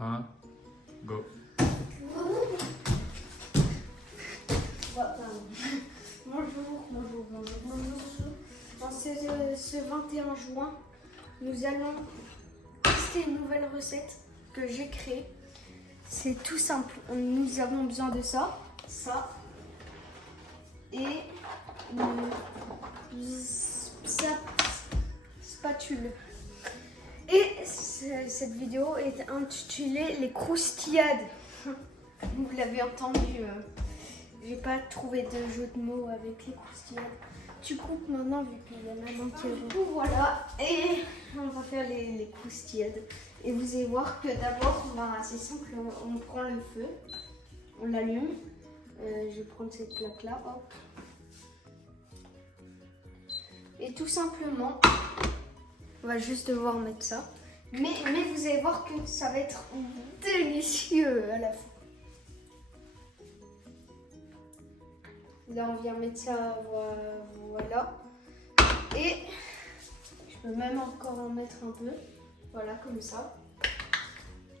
1, go. Bonjour. En ce 21 juin, nous allons tester une nouvelle recette que j'ai créée. C'est tout simple. Nous avons besoin de ça et une spatule. Et cette vidéo est intitulée Les croustillades. Vous l'avez entendu, j'ai pas trouvé de jeu de mots avec les croustillades. Tu coupes maintenant vu qu'il y en a un qui est bon. Voilà, et on va faire les croustillades. Et vous allez voir que d'abord, c'est simple, on prend le feu, on l'allume. Je vais prendre cette plaque là, hop. Et tout simplement, on va juste devoir mettre ça. Mais vous allez voir que ça va être délicieux à la fin. Là, on vient mettre ça, voilà. Et je peux même encore en mettre un peu. Voilà, comme ça.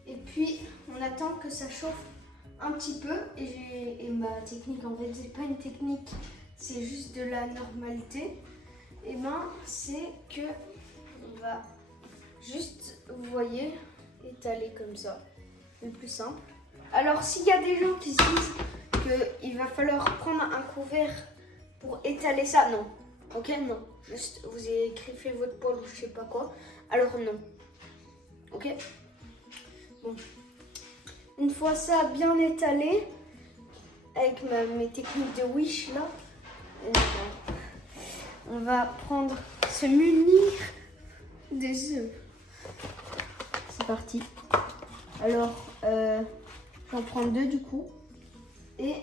Et puis, on attend que ça chauffe un petit peu. Et ma technique, en fait, c'est pas une technique, c'est juste de la normalité. Et c'est que on va juste, vous voyez, étaler comme ça. Le plus simple. Alors, s'il y a des gens qui se disent qu'il va falloir prendre un couvert pour étaler ça, non. Ok, non. Juste, vous avez griffé votre poil ou je sais pas quoi. Alors, non. Ok. Bon. Une fois ça bien étalé, avec mes techniques de wish là, on va prendre, se munir des œufs. C'est parti. Alors, j'en prends 2 du coup. Et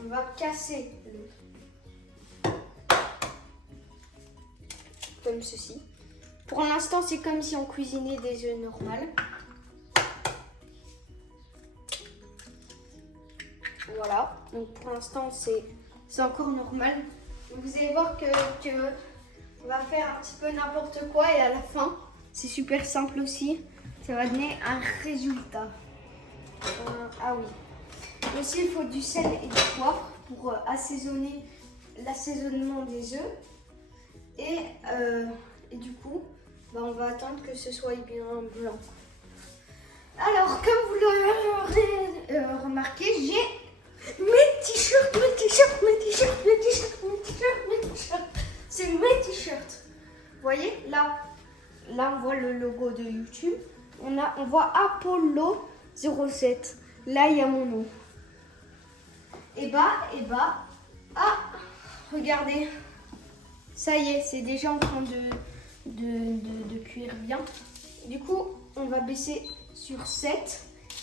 on va casser l'œuf. Comme ceci. Pour l'instant, c'est comme si on cuisinait des œufs normales. Voilà. Donc pour l'instant, c'est encore normal. Donc vous allez voir que on va faire un petit peu n'importe quoi et à la fin, c'est super simple aussi. Ça va donner un résultat. Ah oui. Aussi, il faut du sel et du poivre pour assaisonner l'assaisonnement des œufs. Et du coup, on va attendre que ce soit bien blanc. Alors, comme vous l'aurez remarqué, j'ai mes t-shirts. C'est mes t-shirts. Vous voyez, là, on voit le logo de YouTube. On voit Apollo 07. Là, il y a mon nom. Et regardez, ça y est, c'est déjà en train de cuire bien. Du coup, on va baisser sur 7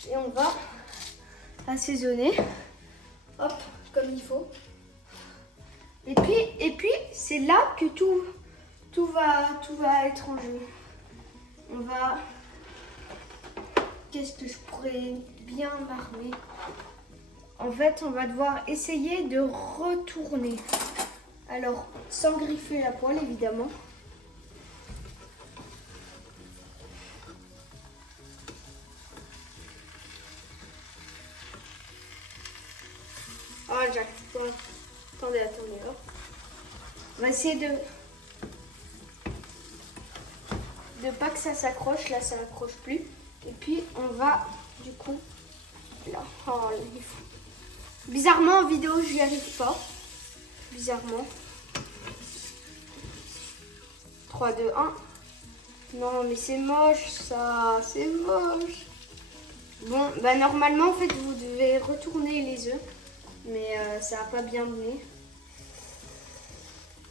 et on va assaisonner, hop, comme il faut. Et puis c'est là que tout va être en jeu. On va, qu'est-ce que je pourrais bien marmer? En fait, on va devoir essayer de retourner. Alors, sans griffer la poêle, évidemment. Ah, j'arrive pas. Attendez, hop. On va essayer de pas que ça s'accroche. Là, ça n'accroche plus. Et puis, on va, du coup, là. Oh, il est fou. Bizarrement, en vidéo, je n'y arrive pas. Bizarrement. 3, 2, 1. Non, mais c'est moche, ça. C'est moche. Bon, normalement, en fait, vous devez retourner les œufs. Mais ça n'a pas bien donné.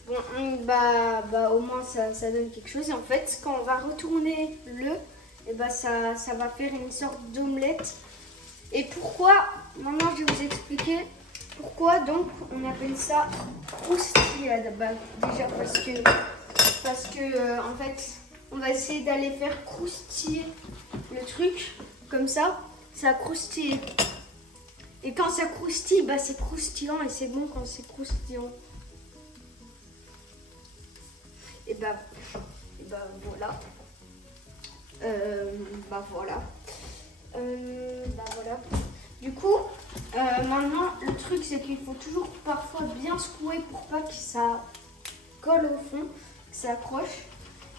Bon, au moins, ça donne quelque chose. Et en fait, quand on va retourner l'œuf, ça va faire une sorte d'omelette. Et pourquoi, maintenant je vais vous expliquer pourquoi donc on appelle ça croustillade. Déjà parce que en fait on va essayer d'aller faire croustiller le truc comme ça croustille. Et quand ça croustille, c'est croustillant et c'est bon quand c'est croustillant. Et voilà. bah voilà. Bah voilà. Du coup, maintenant, le truc, c'est qu'il faut toujours parfois bien secouer pour pas que ça colle au fond, que ça accroche.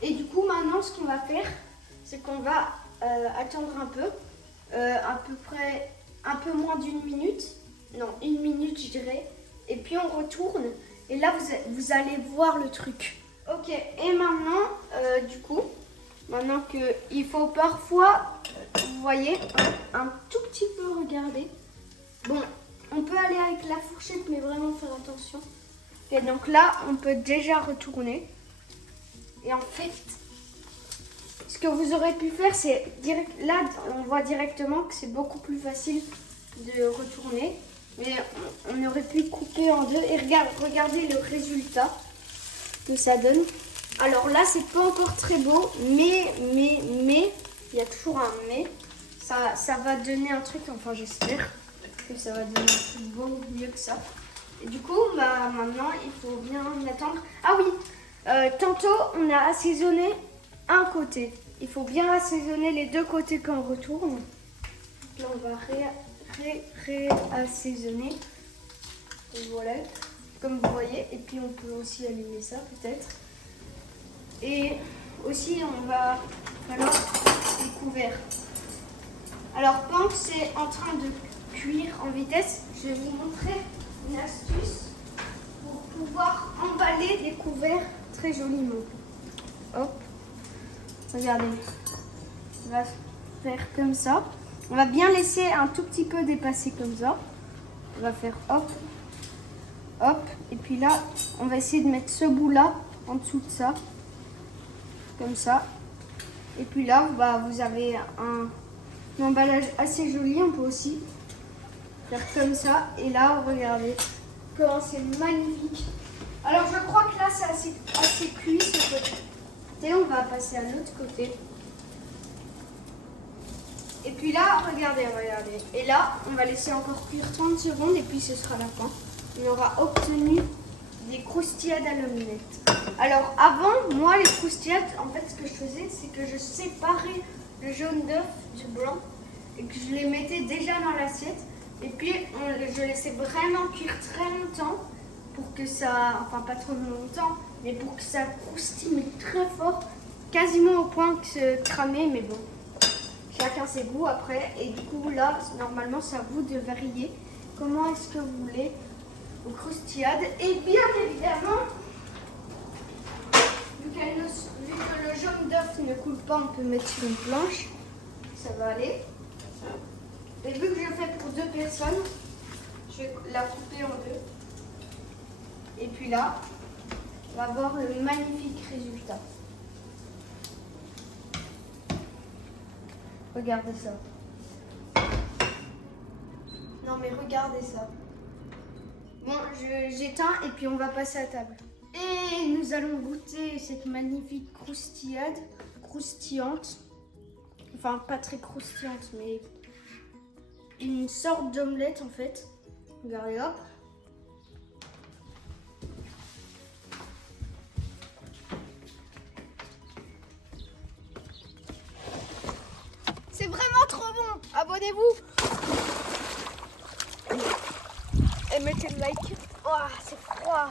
Et du coup, maintenant, ce qu'on va faire, c'est qu'on va attendre un peu, à peu près un peu moins d'une minute. Non, 1 minute, je dirais. Et puis, on retourne. Et là, vous allez voir le truc. Ok, et maintenant, du coup, maintenant qu'il faut parfois, vous voyez, un tout petit peu regarder. Bon, on peut aller avec la fourchette, mais vraiment faire attention. Et donc là, on peut déjà retourner. Et en fait, ce que vous aurez pu faire, c'est là, on voit directement que c'est beaucoup plus facile de retourner. Mais on aurait pu couper en deux. Et regardez le résultat que ça donne. Alors là, c'est pas encore très beau, mais, il y a toujours un mais. Ça va donner un truc, enfin j'espère que ça va donner un truc beau mieux que ça. Et du coup, bah, maintenant, il faut bien attendre. Ah oui, tantôt, on a assaisonné un côté. Il faut bien assaisonner les deux côtés quand on retourne. Là, on va réassaisonner. Voilà, comme vous voyez. Et puis, on peut aussi allumer ça, peut-être. Et aussi, on va falloir les couverts. Alors, pendant que c'est en train de cuire en vitesse, je vais vous montrer une astuce pour pouvoir emballer des couverts très joliment. Hop, regardez, on va faire comme ça. On va bien laisser un tout petit peu dépasser comme ça. On va faire hop, hop, et puis là, on va essayer de mettre ce bout-là en dessous de ça, comme ça. Et puis là, bah, vous avez un emballage assez joli. On peut aussi faire comme ça. Et là, regardez comment c'est magnifique. Alors, je crois que là, c'est assez cuit ce côté. Et on va passer à l'autre côté. Et puis là, regardez. Et là, on va laisser encore cuire 30 secondes et puis ce sera la fin. On aura obtenu des croustillades à l'omelette. Alors, avant, moi, les croustillades, en fait, ce que je faisais, c'est que je séparais le jaune d'œuf du blanc et que je les mettais déjà dans l'assiette. Et puis, je laissais vraiment cuire très longtemps pour que ça, enfin pas trop longtemps, mais pour que ça croustille mais très fort, quasiment au point que se cramer, mais bon, chacun ses goûts après. Et du coup, là, normalement, c'est à vous de varier comment est-ce que vous voulez vos croustillades. Et bien évidemment, vu que le jaune d'œuf ne coule pas, on peut mettre sur une planche, ça va aller. Et vu que je fais pour 2 personnes, je vais la couper en deux. Et puis là, on va voir le magnifique résultat. Regardez ça. Non mais regardez ça. Bon, j'éteins et puis on va passer à table. Et nous allons goûter cette magnifique croustillade, croustillante. Enfin, pas très croustillante, mais une sorte d'omelette en fait. Regardez, hop. C'est vraiment trop bon. Abonnez-vous. Et mettez le like. Oh, c'est froid.